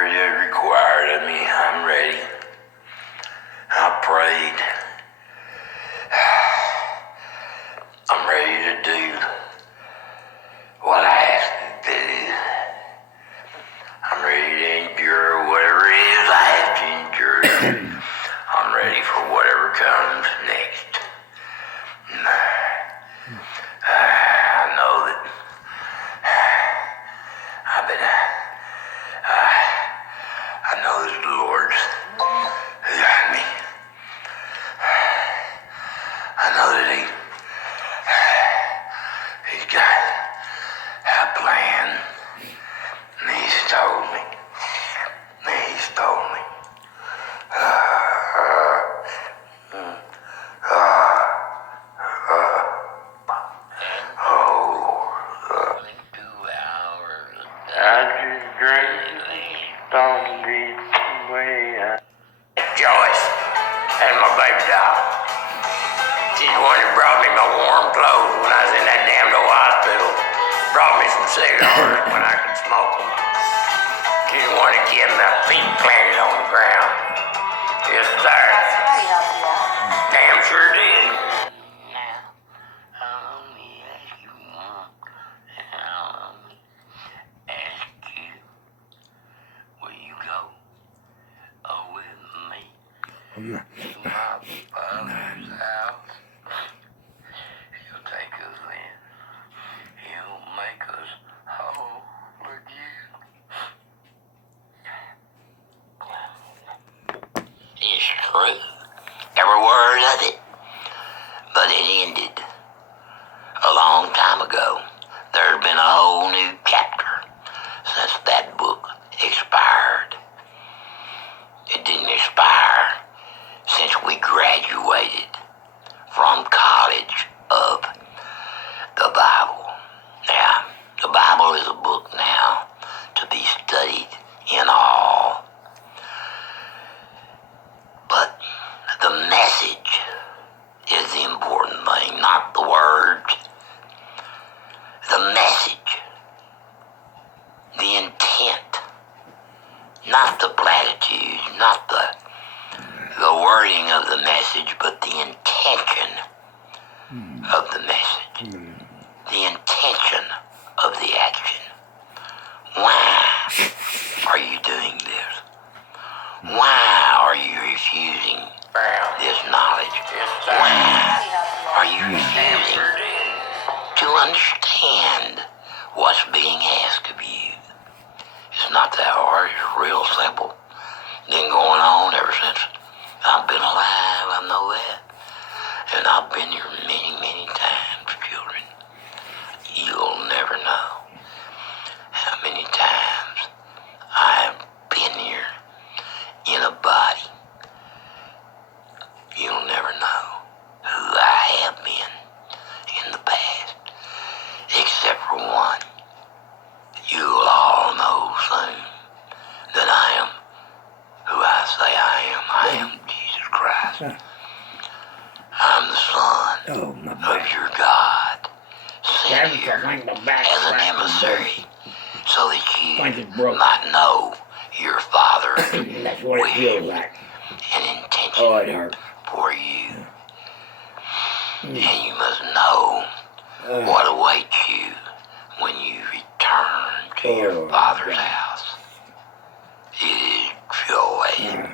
whatever is required of me, I'm ready. I prayed. I'm ready to do what I have to do. I'm ready to endure whatever it is I have to endure. I'm ready for whatever comes next. I know that I know that the Lord's got me. I know that He's got a plan. And He's told me. I just drank on this way. Joyce, that's my baby doll. She's the one that brought me my warm clothes when I was in that damn old hospital. Brought me some cigars when I could smoke them. She's the one that kept my feet planted on the ground. Yes, sir. Damn sure did. My Father's house. He'll take us in. He'll make us whole again. It's true. Every word of it. But it ended a long time ago. There's been a whole new chapter since that book expired. It didn't expire since we graduated from College of the Bible. Now, the Bible is a book now to be studied in all. But the message is the important thing, not the words. The message, the intent, not the platitudes, not the wording of the message, but the intention of the message, the intention of the action. Why are you doing this? Why are you refusing this knowledge? Why are you refusing to understand what's being asked of you? It's not that hard, it's real simple. Been going on ever since I've been alive, I know that. And I've been here many, many times, children. You'll never know how many times I've been here in a body. You'll never know who I have been in the past, except for one. You'll all know soon that I am who I say I am. I am Jesus Christ. I'm the Son of your God, sent here as an emissary so that you might know your Father That's what it feels like. and intention for you. And you must know what awaits you when you return to your Father's house. It is joy.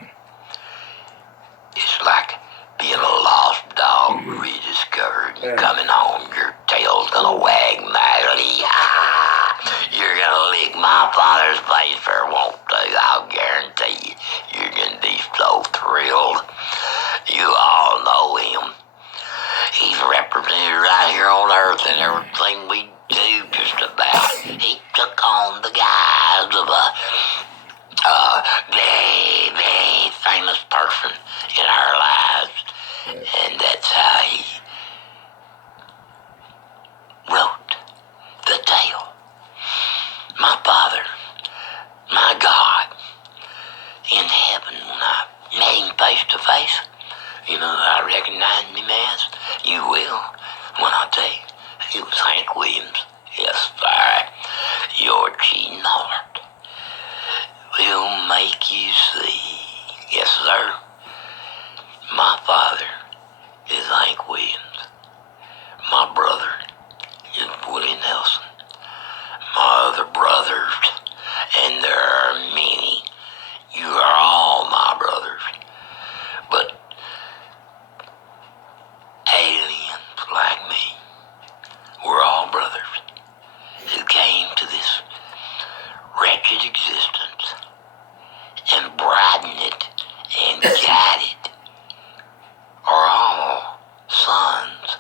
It's like being a lost dog rediscovered and coming home. Your tail's gonna wag mightily. You're gonna lick my Father's face for won't you? I'll guarantee you, you're gonna be so thrilled. You all know him. He's represented right here on earth in everything we do, just about. He took on the guise of a very, very famous person in our lives, and that's how he wrote the tale. My Father, my God, in heaven, when I met him face to face, you know who I recognized him as? You will, when I tell you, he was Hank Williams. Yes, sir, your cheating heart will make you see. Yes, sir. My father is Hank Williams. My brother is Willie Nelson. My other brothers, and there are many, you are all my brothers. But aliens like me, we're all brothers who came to this wretched existence and brightened it and guided it, are all sons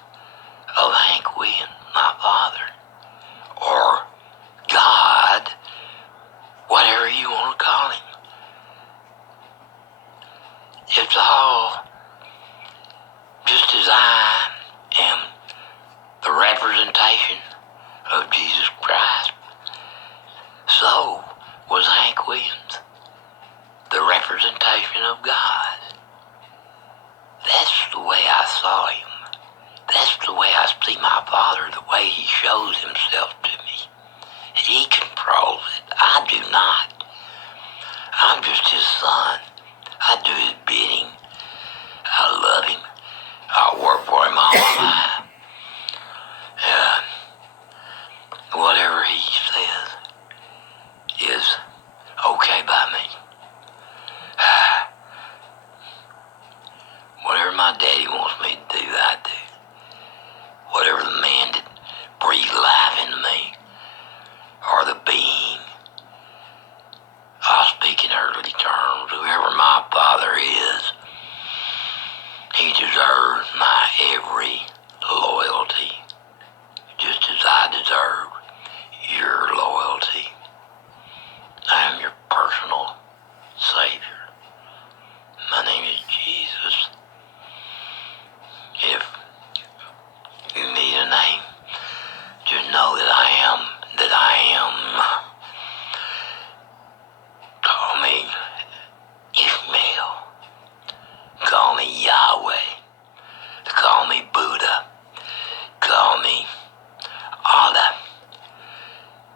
of Hank Williams, my father, or God, whatever you want to call him. It's all just as I am the representation of Jesus Christ, so was Hank Williams the representation of God. That's the way I saw him. That's the way I see my father, the way he shows himself to me. He controls it. I do not. I'm just his son. I do his bidding. I love him. I work for him all my life. Whatever he says is okay by me. Whatever my daddy wants me to do, I do. Whatever the man that breathed life into me, or the being, I'll speak in earthly terms. Whoever my father is, he deserves my every loyalty, just as I deserve your loyalty. I am your personal Savior. My name is Jesus. If you need a name, just know that I am. Call me Ishmael. Call me Yahweh. Call me Buddha. Call me Allah.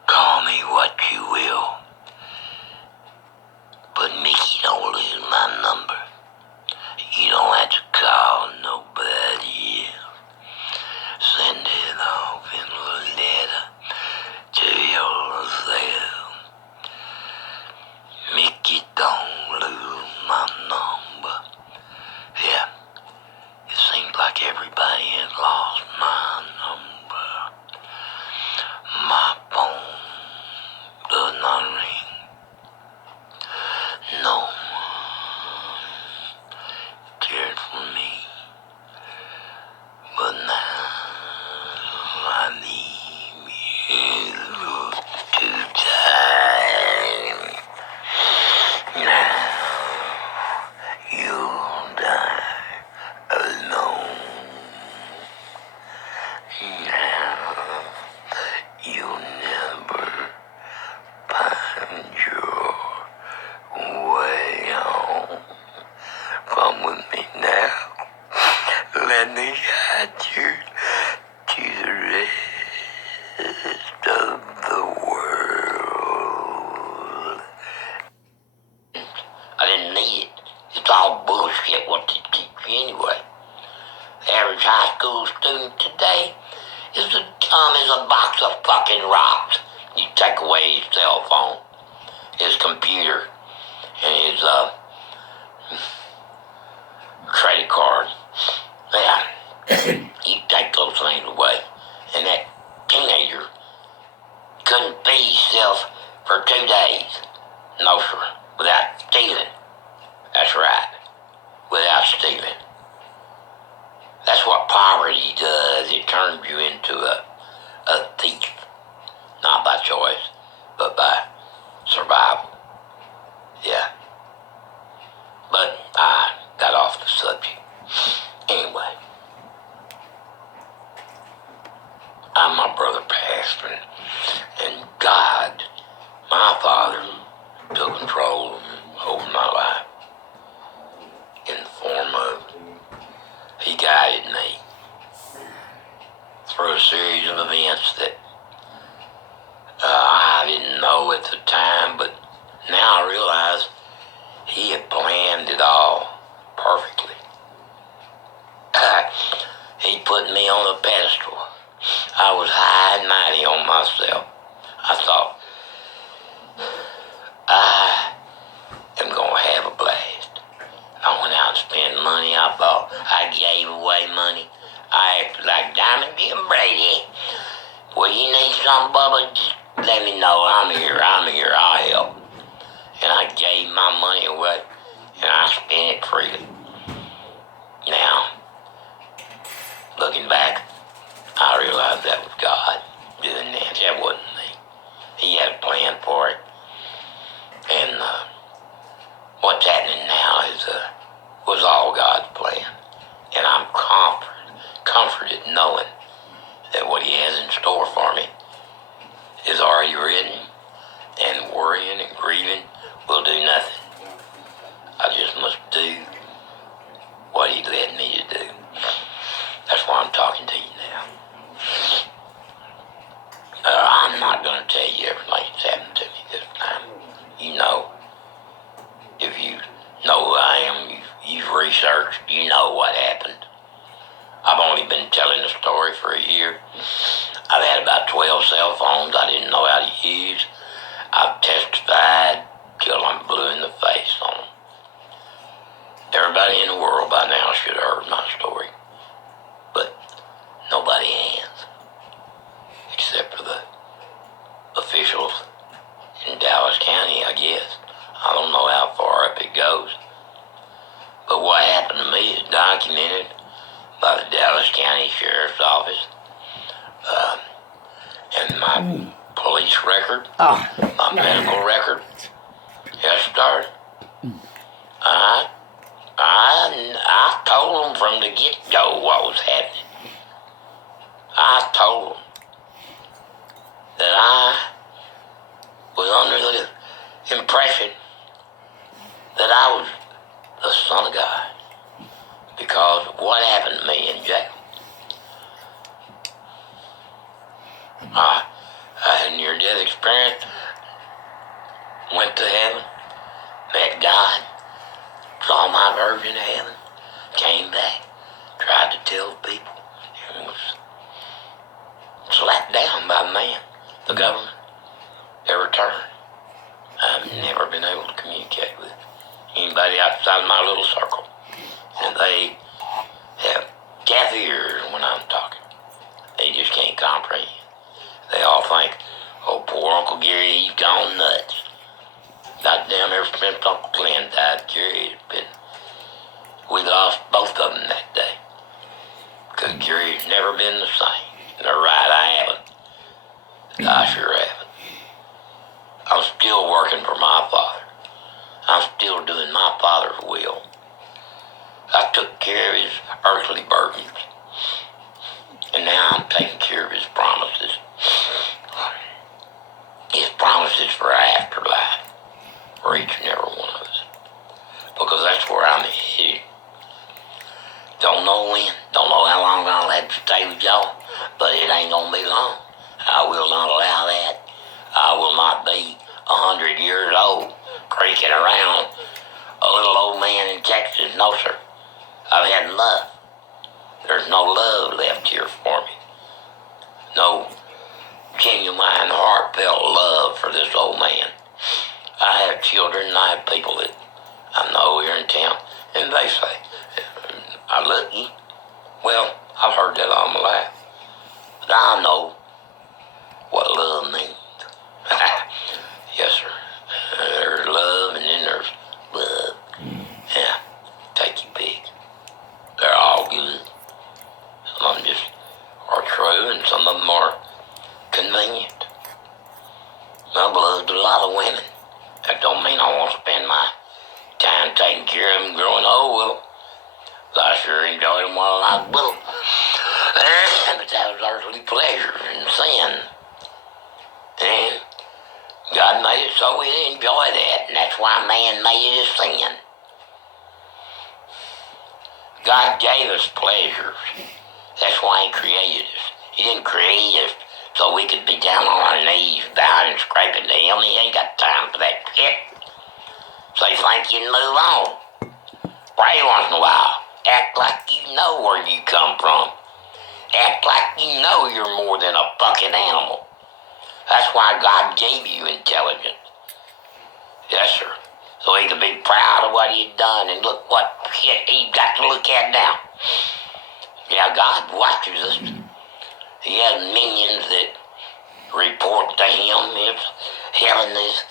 Call me what you will. But Mickey, don't lose my number. You don't have to call nobody else. Send it off in a letter to yourself. Mickey, don't lose my number. Yeah, it seems like everybody has lost my number. My phone does not ring. No one cared for me. But now I leave you to die. Now you'll die alone. Now you'll never find your way home. Come with me now. Let me guide you to the rest of the world. I didn't need it. It's all bullshit what they teach you anyway. The average high school student today is as dumb as a box of fucking rocks. You take away his cell phone, his computer, and his credit card. Yeah, you take those things away, and that teenager couldn't feed himself for 2 days. No, sir, without stealing. That's right, without stealing. That's what poverty does. It turns you into a thief. Not by choice, but by survival. Yeah. But I got off the subject. Anyway, I'm my brother pastor, and God, my Father, took control over my life in the form of, he guided me through a series of events that I didn't know at the time, but now I realize I don't know how far up it goes. But what happened to me is documented by the Dallas County Sheriff's Office. And my police record, my medical record. Yes, sir. I told them from the get-go what was happening. I told them that I was under the impression that I was the son of God because of what happened to me in jail. I had a near-death experience, went to heaven, met God, saw my version of heaven, came back, tried to tell people, and was slapped down by the man, the government, every turn. I've never been able to communicate with anybody outside my little circle, and they have deaf ears when I'm talking. They just can't comprehend. They all think, oh, poor Uncle Gary, he's gone nuts. Goddamn, ever since Uncle Glenn died, Gary has been... We lost both of them that day. Because Gary's never been the same. They're right, I haven't. I sure haven't. I'm still working for my father. I'm still doing my father's will. I took care of his earthly burdens. And now I'm taking care of his promises. His promises for our afterlife. For each and every one of us. Because that's where I'm headed. Don't know when. Don't know how long I'll have to stay with y'all. But it ain't gonna be long. I will not allow that. I will not be 100 years old creaking around a little old man in Texas. No, sir. I've had enough. There's no love left here for me. No genuine, heartfelt love for this old man. I have children and I have people that I know here in town, and they say, I love you. Well, I've heard that all my life. But I know what love means. Yes, sir. There's love and then there's love. Yeah, take you big. They're all good. Some of them just are true and some of them are convenient. I've loved a lot of women. That don't mean I want to spend my time taking care of them growing old with them. I sure enjoyed them while I was little. But that was earthly pleasure and sin. And God made it so we enjoy that, and that's why man made it a sin. God gave us pleasures. That's why he created us. He didn't create us so we could be down on our knees, bowing and scraping to him. He ain't got time for that shit. So you think you can move on. Pray once in a while. Act like you know where you come from. Act like you know you're more than a fucking animal. That's why God gave you intelligence. Yes, sir. So he could be proud of what he'd done and look what shit he's got to look at now. Yeah, God watches us. He has minions that report to him. If heaven is,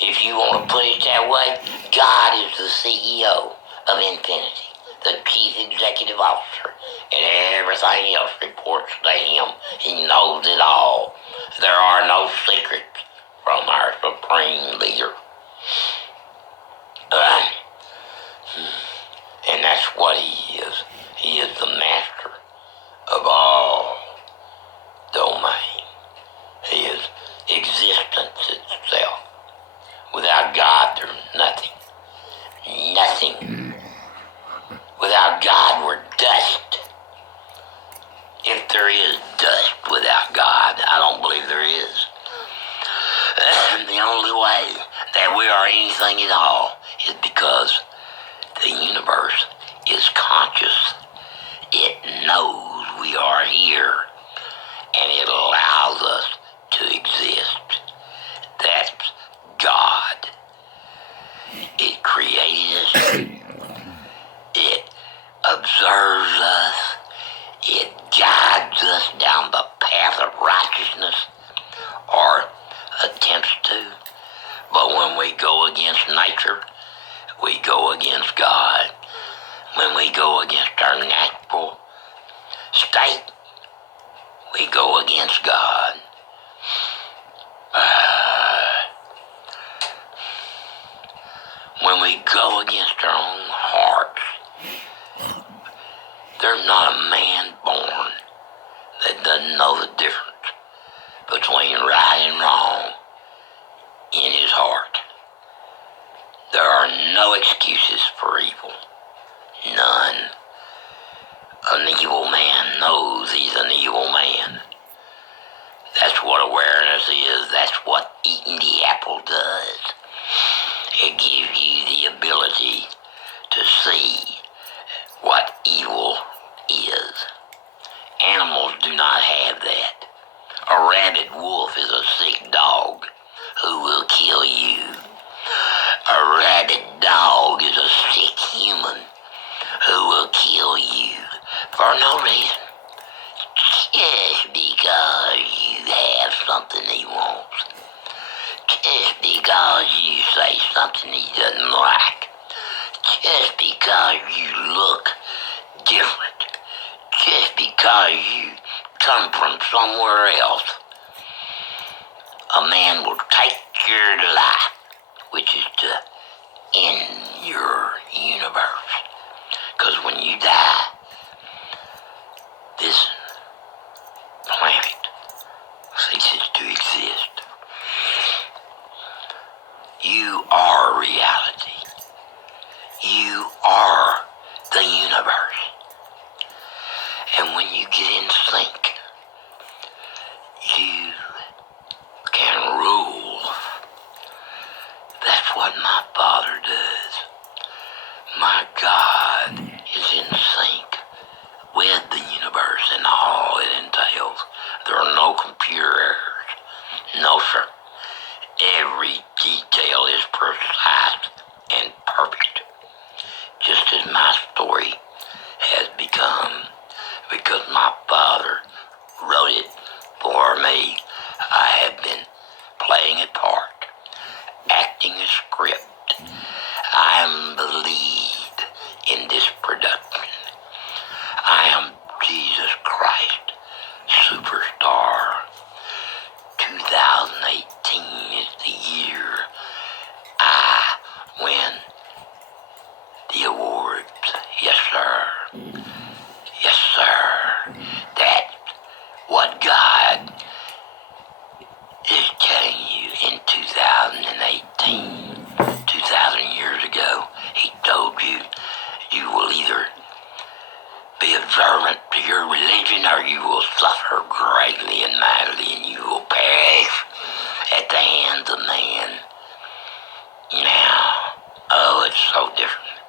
if you want to put it that way, God is the CEO of Infinity, the chief executive officer, and everything else reports to him. He knows it all. There are no secrets from our supreme leader. And that's what he is. He is the master of all domain. He is existence itself. Without God, there's nothing. Nothing. Without God, we're dust. If there is dust without God, I don't believe there is. The only way that we are anything at all is because the universe is conscious. It knows we are here, and it allows us to exist. That's God. It created us. It observes us. It guides us down the path of righteousness, or attempts to. But when When we go against nature, we go against God. When we go against our natural state, we go against God. When we go against our own hearts, there's not a man born that doesn't know the difference between right and wrong in his heart. There are no excuses for evil. None. An evil man knows he's an evil man. That's what awareness is. That's what eating the apple does. It gives you the ability to see what evil is. Animals do not have that. A rabid wolf is a sick dog who will kill you. A rabid dog is a sick human who will kill you for no reason. Just because you have something he wants. Just because you say something he doesn't like. Just because you look different. Just because you come from somewhere else. A man will take your life, which is to end your universe. Because when you die, this planet ceases to exist. You are reality. You are the universe. And when you get in sync, you can rule. That's what my Father does. My God is in sync with the universe and all it entails. There are no computer errors. No, sir. Every detail is precise and perfect. Just as my story has become, because my Father wrote it for me. I have been playing a part, acting a script. I am the lead in this production. I am Jesus Christ, superstar. 2018 is the year I win the awards. Yes, sir. Yes, sir. That's what God is telling you in 2018. 2,000 years ago, he told you, you will either be observant to your religion or you will suffer greatly and mightily and you will perish at the hands of man. Now, oh, it's so different.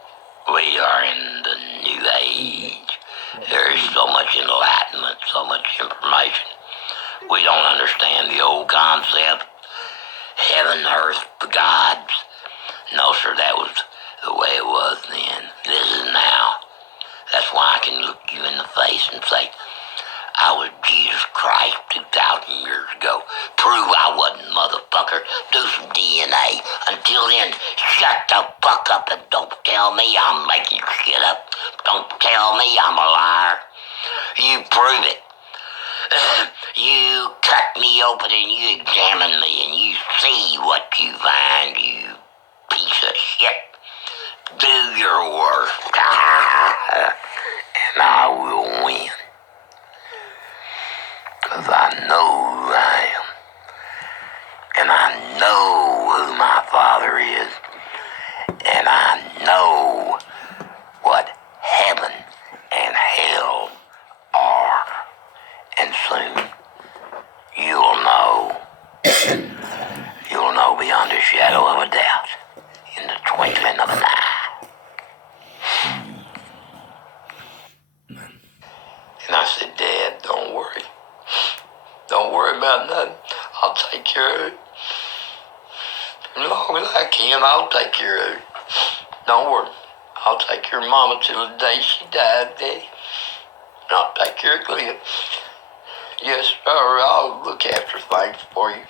We are in the new age. There is so much enlightenment, so much information. We don't understand the old concept. Heaven, earth, the gods. No, sir, that was the way it was then. This is now. That's why I can look you in the face and say, I was Jesus Christ 2,000 years ago. Prove I wasn't, motherfucker. Do some DNA. Until then, shut the fuck up and don't tell me I'm making shit up. Don't tell me I'm a liar. You prove it. You cut me open and you examine me and you see what you find, you piece of shit. Do your worst. And I will win. Because I know who I am. And I know who my Father is. And I know what heaven and hell are. And soon you'll know. You'll know beyond a shadow of a doubt. In the twinkling of an eye. And I said, Dad, don't worry. Don't worry about nothing. I'll take care of it. As long as I can, I'll take care of it. Don't worry. I'll take care of Mama till the day she died, Daddy. And I'll take care of Glenn. Yes, sir. I'll look after things for you.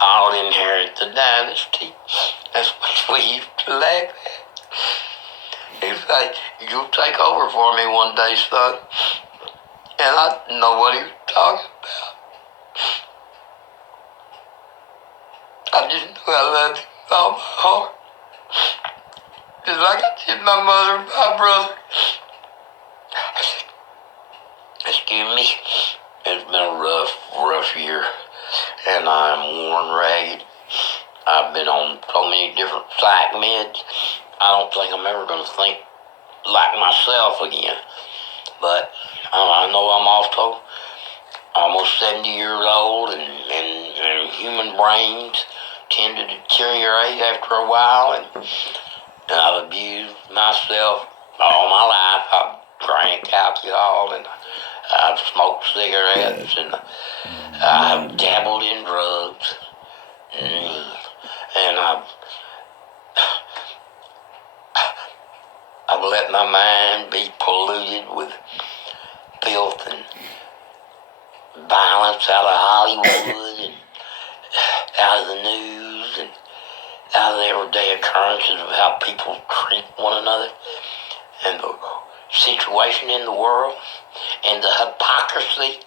I'll inherit the dynasty. That's what we used to laugh at. He'd say, you'll take over for me one day, son. And I didn't know what he was talking about. I just knew I loved him with all my heart. Just like I did my mother and my brother. Excuse me. It's been a rough year. And I'm worn ragged. I've been on so many different psych meds. I don't think I'm ever going to think like myself again. But I know I'm also almost 70 years old, and human brains tend to deteriorate after a while, and I've abused myself all my life. I've drank alcohol, and I've smoked cigarettes, and I've dabbled in drugs, and I've let my mind be polluted with filth and violence out of Hollywood and out of the news and out of the everyday occurrences of how people treat one another and the situation in the world and the hypocrisy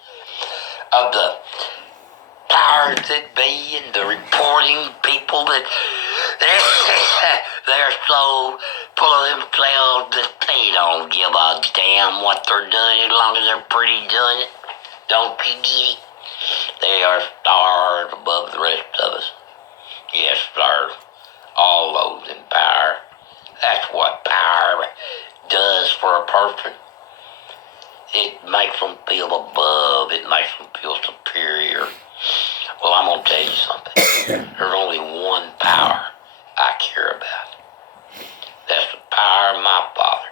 of the powers that be and the reporting people that they're so full of themselves that they don't give a damn what they're doing as long as they're pretty doing it. Don't you get it? They are stars above the rest of us. Yes, sir. All those in power. That's what power does for a person. It makes them feel above. It makes them feel superior. Well, I'm going to tell you something. There's only one power I care about. That's the power of my Father.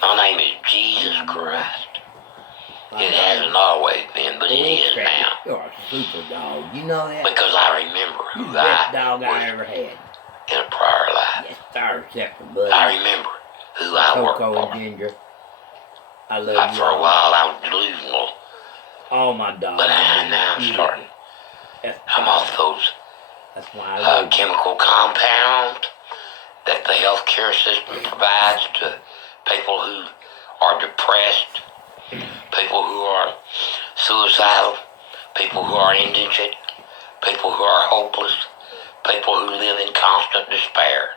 My name is Jesus Christ. It hasn't always been, but it is now. You're a super dog. You know that? Because I remember You're who the best I dog I was ever had. in a prior life. Yes, sir, except for Buddy. I remember who I worked Coco for. and Ginger. I love you. For a while I was delusional, all my dogs. but now I'm starting. I'm off those That's why I love chemical compounds that the healthcare system provides to people who are depressed, people who are suicidal, people who are indigent, people who are hopeless, people who live in constant despair.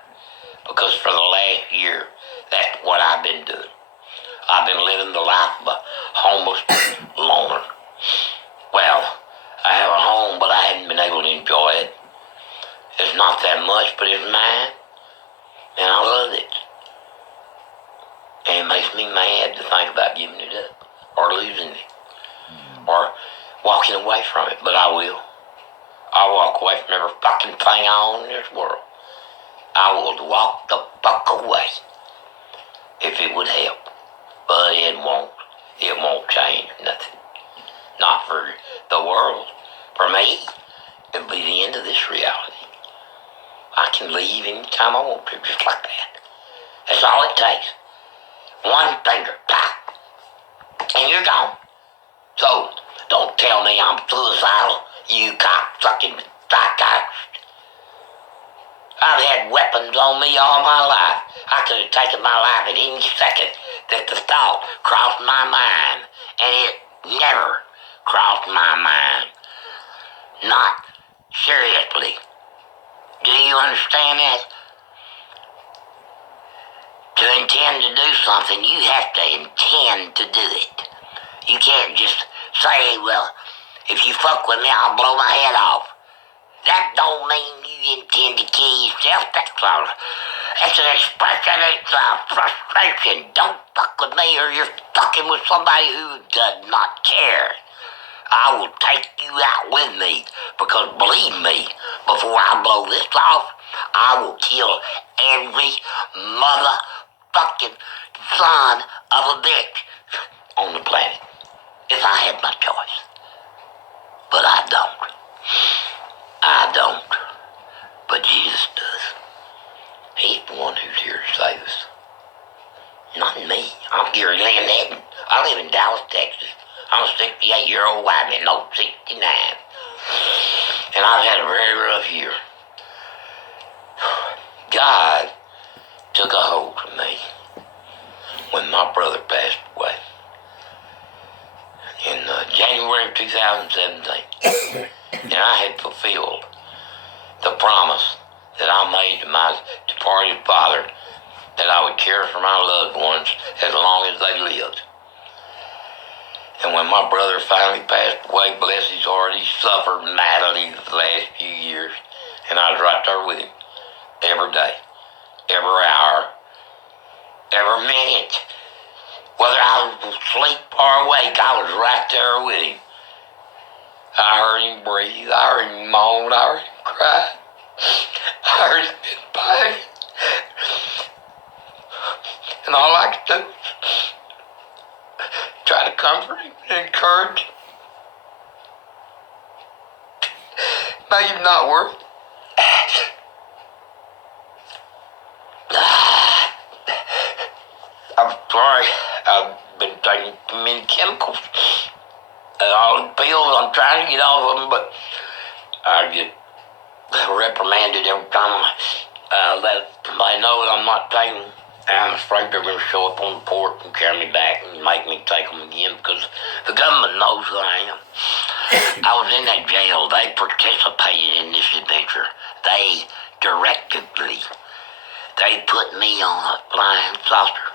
Because for the last year, that's what I've been doing. I've been living the life of a homeless loner. Well, I have a home, but I haven't been able to enjoy it. It's not that much, but it's mine, and I love it. And it makes me mad to think about giving it up, or losing it, or walking away from it, but I will. I'll walk away from every fucking thing I own in this world. I will walk the fuck away if it would help. But it won't. It won't change nothing. Not for the world. For me, it'll be the end of this reality. I can leave anytime I want to, just like that. That's all it takes. One finger, pop, and you're gone. So, don't tell me I'm suicidal, you cocksucking psychiatrist. I've had weapons on me all my life. I could have taken my life at any second that the thought crossed my mind. And it never crossed my mind. Not seriously. Do you understand that? To intend to do something, you have to intend to do it. You can't just say, well, if you fuck with me, I'll blow my head off. That don't mean you intend to kill yourself. That's an expression of frustration. Don't fuck with me or you're fucking with somebody who does not care. I will take you out with me because believe me, before I blow this off, I will kill every motherfucking son of a bitch on the planet if I had my choice. But I don't. I don't, but Jesus does. He's the one who's here to save us. Not me. I'm Gary Landon. I live in Dallas, Texas. I'm a 68-year-old white man, no, 69. And I've had a very rough year. God took a hold of me when my brother passed away in January of 2017. And I had fulfilled the promise that I made to my departed father that I would care for my loved ones as long as they lived. And when my brother finally passed away, bless his heart, he suffered mightily the last few years. And I was right there with him every day, every hour, every minute. Whether I was asleep or awake, I was right there with him. I heard him breathe, I heard him moan, I heard him cry, I heard him in pain. And all I could do was try to comfort him and encourage him. Make him not worry. I'm sorry, I've been taking too many chemicals and all the pills. I'm trying to get off of them, but I get reprimanded every time I let somebody know that I'm not taking them. And I'm afraid they're going to show up on the port and carry me back and make me take them again because the government knows who I am. I was in that jail. They participated in this adventure. They directively, they put me on a flying saucer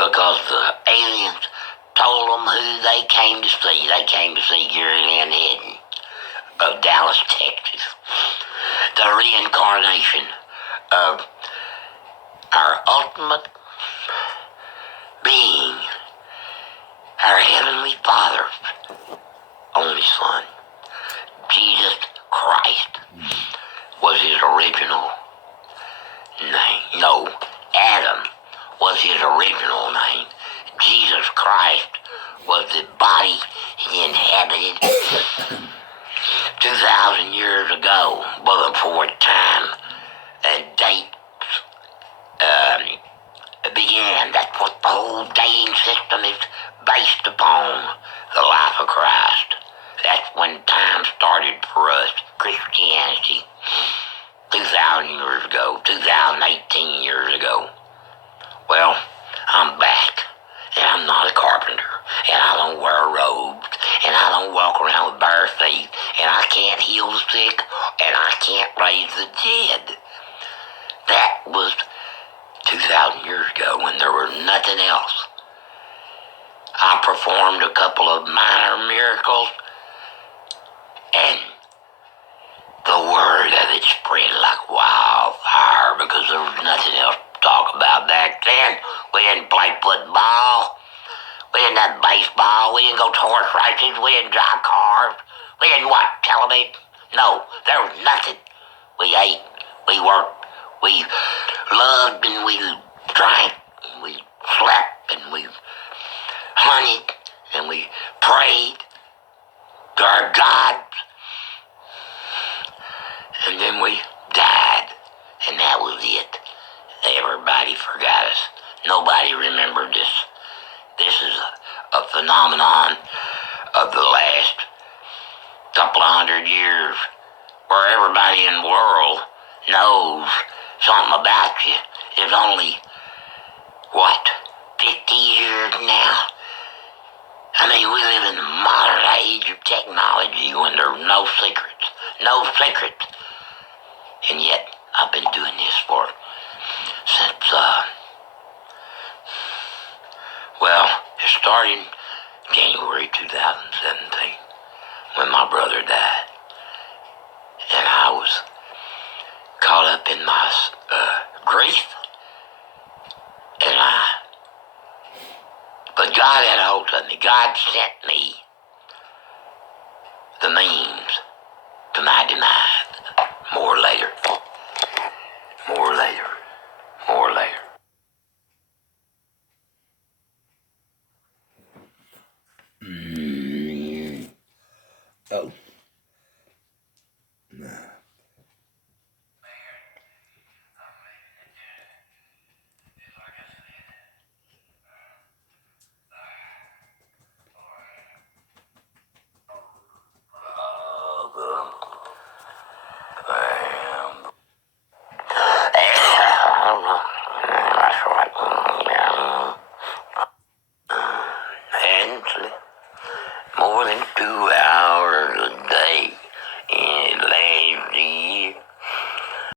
because the aliens told them who they came to see. They came to see Gary Lynn Hedden of Dallas, Texas. The reincarnation of our ultimate being, our Heavenly Father's only Son, Jesus Christ, was his original name. No, Adam was his original name. Jesus Christ was the body he inhabited 2,000 years ago, but before time and date began. That's what the whole dating system is based upon, the life of Christ. That's when time started for us, Christianity, 2,000 years ago, 2018 years ago. Well, I'm back, and I'm not a carpenter, and I don't wear robes, and I don't walk around with bare feet, and I can't heal the sick, and I can't raise the dead. That was 2,000 years ago when there was nothing else. I performed a couple of minor miracles, and the word of it spread like wildfire because there was nothing else to talk about back then. We didn't play football. We didn't have baseball. We didn't go to horse races. We didn't drive cars. We didn't watch television. No, there was nothing. We ate. We worked. We loved and we drank and we slept and we hunted and we prayed to our gods. And then we died, and that was it. Everybody forgot us. Nobody remembered this. This is a phenomenon of the last couple of 100 years where everybody in the world knows something about you. It's only, 50 years now? I mean, we live in the modern age of technology when there are no secrets. No secrets. And yet, I've been doing this since, it started in January 2017 when my brother died. And I was caught up in my grief. But God had a hold of me. God sent me the means to my demise. More later.